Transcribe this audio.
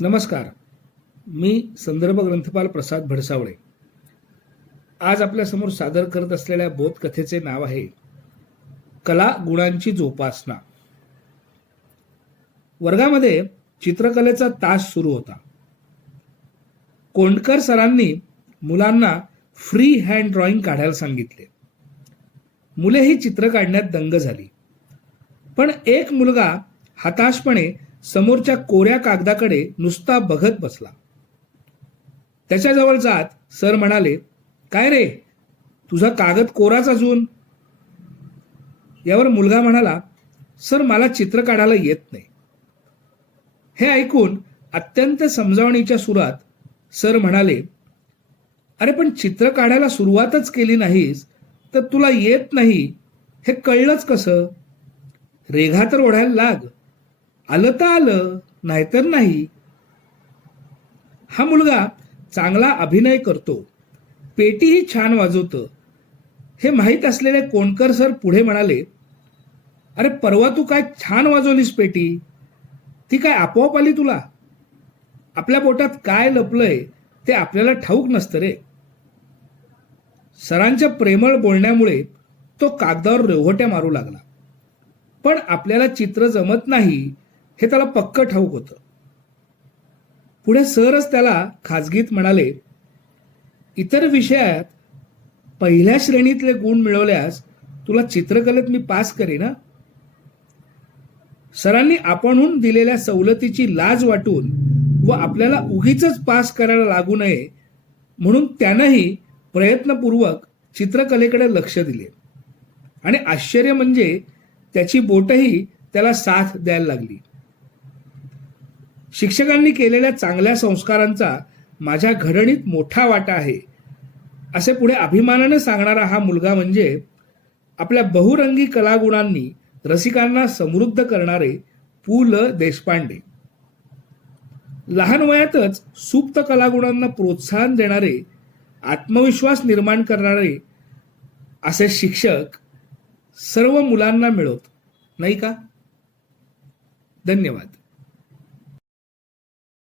नमस्कार. मी संदर्भ ग्रंथपाल प्रसाद भडसावळे. आज आपल्यासमोर सादर करत असलेल्या बोधकथेचे नाव आहे कला गुणांची जोपासना. वर्गामध्ये चित्रकलेचा तास सुरू होता. कोंडकर सरांनी मुलांना फ्री हँड ड्रॉइंग काढायला सांगितले. मुले ही चित्र काढण्यात दंग झाली. पण एक मुलगा हताशपणे समोरच्या कोऱ्या कागदाकडे नुसता बघत बसला. त्याच्याजवळ जात सर म्हणाले काय रे? तुझा कागद कोराच अजून? यावर मुलगा म्हणाला सर मला चित्र काढायला येत नाही. हे ऐकून अत्यंत समजावणीच्या सुरात सर म्हणाले अरे पण चित्र काढायला सुरुवातच केली नाहीस तर तुला येत नाही हे कळलंच कसं? रेघा तर ओढायला लाग. आलं तर आलं नाहीतर नाही. हा मुलगा चांगला अभिनय करतो. पेटीही छान वाजवतं. हे माहीत असलेले कोणकर सर पुढे म्हणाले अरे परवा तू काय छान वाजवलीस पेटी? ती काय आपोआप आली तुला? आपल्या पोटात काय लपलंय ते आपल्याला ठाऊक नसतं रे. सरांच्या प्रेमळ बोलण्यामुळे तो कागदावर रेवहट्या मारू लागला. पण आपल्याला चित्र जमत नाही हे त्याला पक्क ठाऊक होतं. पुढे सरच त्याला खाजगीत म्हणाले इतर विषयात पहिल्या श्रेणीतले गुण मिळवल्यास तुला चित्रकलेत मी पास करेन ना सरांनी आपणहून दिलेल्या सवलतीची लाज वाटून व आपल्याला उगीच पास करायला लागू नये म्हणून त्यानंही प्रयत्नपूर्वक चित्रकलेकडे लक्ष दिले. आणि आश्चर्य म्हणजे त्याची बोटही त्याला साथ द्यायला लागली. शिक्षकांनी केलेल्या चांगल्या संस्कारांचा माझ्या घडणीत मोठा वाटा आहे. असे पुढे अभिमानाने सांगणारा हा मुलगा म्हणजे आपल्या बहुरंगी कलागुणांनी रसिकांना समृद्ध करणारे पु. ल. देशपांडे. लहान वयातच सुप्त कलागुणांना प्रोत्साहन देणारे आत्मविश्वास निर्माण करणारे असे शिक्षक सर्व मुलांना मिळवत नाही का? धन्यवाद.